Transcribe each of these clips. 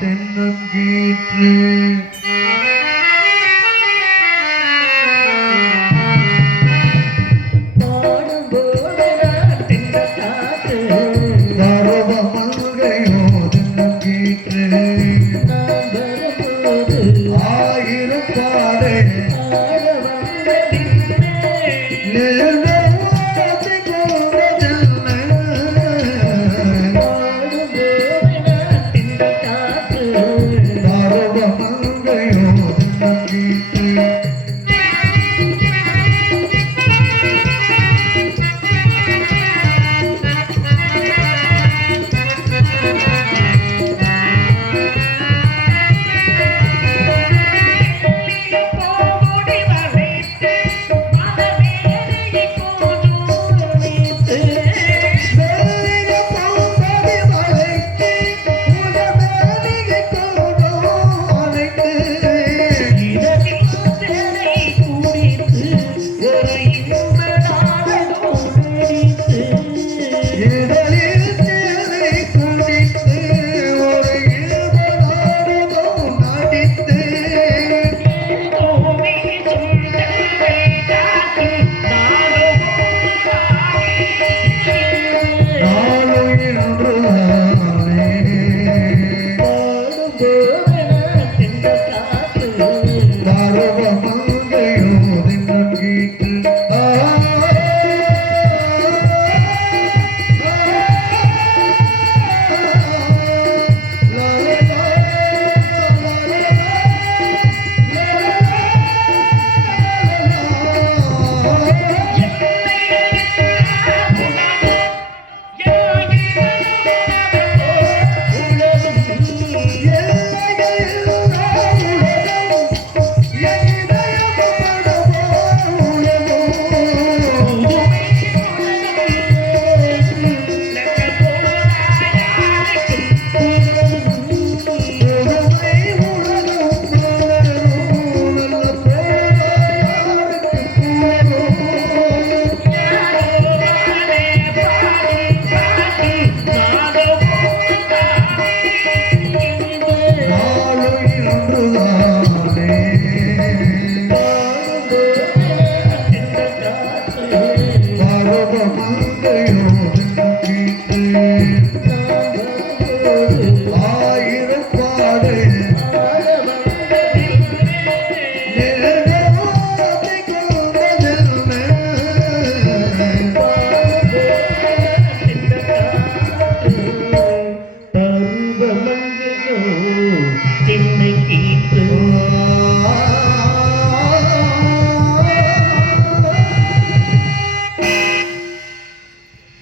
தென்னங்கீற்று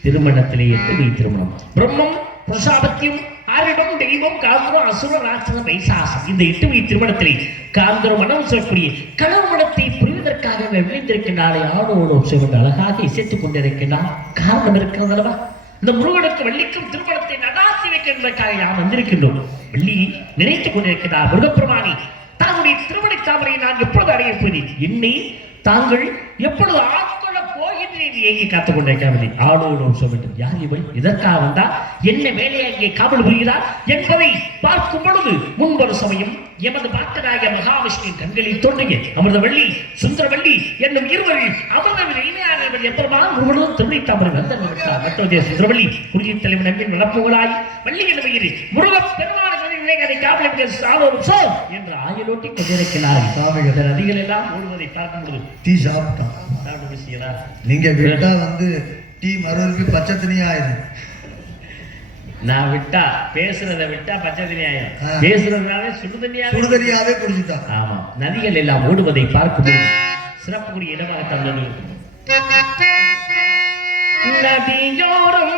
திருமணத்திலே எட்டு திருமணம் பிரம்மம் பிரசாபத்தியம் ஆரிடம் தெய்வம் காந்தரம் அசுர ராட்சச வைசாசம் இந்த எட்டு திருமணத்திலே காந்தரம் மனம் சொல்லக்கூடிய கணவனத்தை புரிவதற்காக விளைந்திருக்கின்றாலே ஆணோடும் சிவன் அழகாக இசைத்துக் கொண்டிருக்கின்றார் காரணம் இருக்கிறது அல்லவா இந்த முருகனுக்கு வள்ளிக்கும் திருமணத்தை நடாசி வைக்கின்றதற்காக நாம் வந்திருக்கின்றோம் வள்ளி நினைத்துக் கொண்டிருக்கிறார் முருகப்பெருமானி தன்னுடைய திருமண தாமரையை நான் எப்பொழுது அடையப்போது என்னை தாங்கள் எப்பொழுது ஆட்கொள்ள போகின்றேன் ஏங்கி காத்துக் கொண்டிருக்கவில்லை ஆளோடும் சொல்லிட்டு யார் இவள் இதற்காக வந்தா என்ன வேலையை அங்கே காவல் புரிகிறார் என்பதை பார்க்கும் பொழுது முன்பொரு சமயம் எமது பாட்டராகிய மகாவிஷ்ணுவின் கண்களில் தோன்றிய அமிர்தவள்ளி சுந்தரவள்ளி என்னும் இருவர் அமிர்தவில் இணையானவர்கள் எப்பெருமான் முருகனும் திருமண தாமரை வந்தன் விட்டார் மற்றொரு சுந்தரவள்ளி குறுகிய தலைவர் நம்பின் வளப்புகளாய் வள்ளி என்ற பெயரில் முருகப் பெருமான என்று ஆயலோட்டி கொண்டிருக்கிறார் நதிகள் எல்லாம் ஓடுவதை பார்க்கும்போது டீ சாப்பிட்டான் நீங்க விட்டா வந்து டீ மறுபடிக்கு பச்சை தண்ணி ஆயிரும் நான் விட்டா பேசுறத விட்டா பச்சை தண்ணி ஆயிரும் பேசுறதுனால சுடுதண்ணியாவே குடிச்சுட்டான் ஆமா நதிகள் எல்லாம் ஓடுவதை பார்க்கும்போது சிறப்புக்குரிய இடமாக தந்தது நதியோரம்